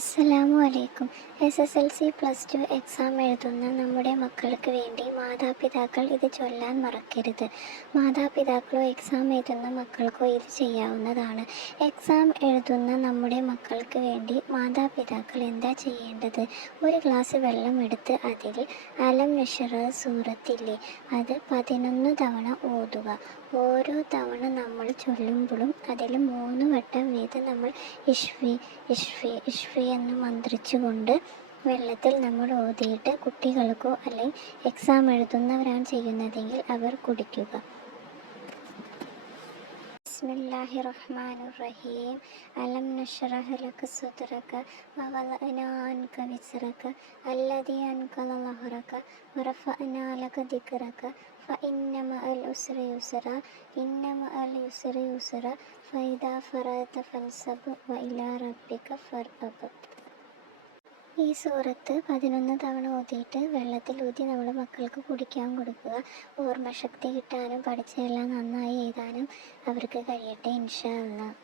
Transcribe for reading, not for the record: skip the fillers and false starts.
അസ്സലാമു അലൈക്കും. SSLC +2 exam എഴുതുന്ന നമ്മുടെ മക്കൾക്ക് വേണ്ടി മാതാപിതാക്കൾ ഇത് ചൊല്ലാൻ മറക്കരുത്. മാതാപിതാക്കളോ എക്സാം എഴുതുന്ന മക്കൾക്കോ ഇത് ചെയ്യാവുന്നതാണ്. എക്സാം എഴുതുന്ന നമ്മുടെ മക്കൾക്ക് വേണ്ടി മാതാപിതാക്കൾ എന്താ ചെയ്യേണ്ടത്? ഒരു ഗ്ലാസ് വെള്ളം എടുത്ത് അതിൽ അലം നശ്റ സൂറത്തില്ലേ, അത് 11 തവണ ഓതുക. ഓരോ തവണ നമ്മൾ ചൊല്ലുമ്പോഴും അതിൽ 3 വട്ടം വീതം നമ്മൾ ഇഷ്ഫി ഇഷ്ഫി ഇഷ്ഫി എന്ന് മന്ത്രിച്ചുകൊണ്ട് വെള്ളത്തിൽ നമ്മൾ ഓതിയിട്ട് കുട്ടികൾക്കോ അല്ലെങ്കിൽ എക്സാം എഴുതുന്നവരാണ് ചെയ്യുന്നതെങ്കിൽ അവർ കുടിക്കുക. ബിസ്മില്ലാഹിർ റഹ്മാനിർ റഹീം. അലം നശ്റഹ് ലക സദ്റക വവളഅനാ അൻക വിസ്റക അല്ലദീ അൻഖള ളഹ്റക വറഫഅനാ ലക ദിക്റക ഫഇന്ന മഅൽ ഉസ്രി യുസ്റ ഇന്ന മഅൽ യുസ്രി യുസ്റ ഫഇദാ ഫറഗ്ത ഫൻസബ് വഇലാ റബ്ബിക ഫർഅബ്. ഈ സൂറത്ത് 11 തവണ ഓതിയിട്ട് വെള്ളത്തിൽ ഊതി നമ്മുടെ മക്കൾക്ക് കുടിക്കാൻ കൊടുക്കുക. ഓർമ്മശക്തി കിട്ടാനും പഠിച്ചതെല്ലാം നന്നായി എഴുതാനും അവർക്ക് കഴിയട്ടെ ഇൻഷാ അല്ലാഹ്.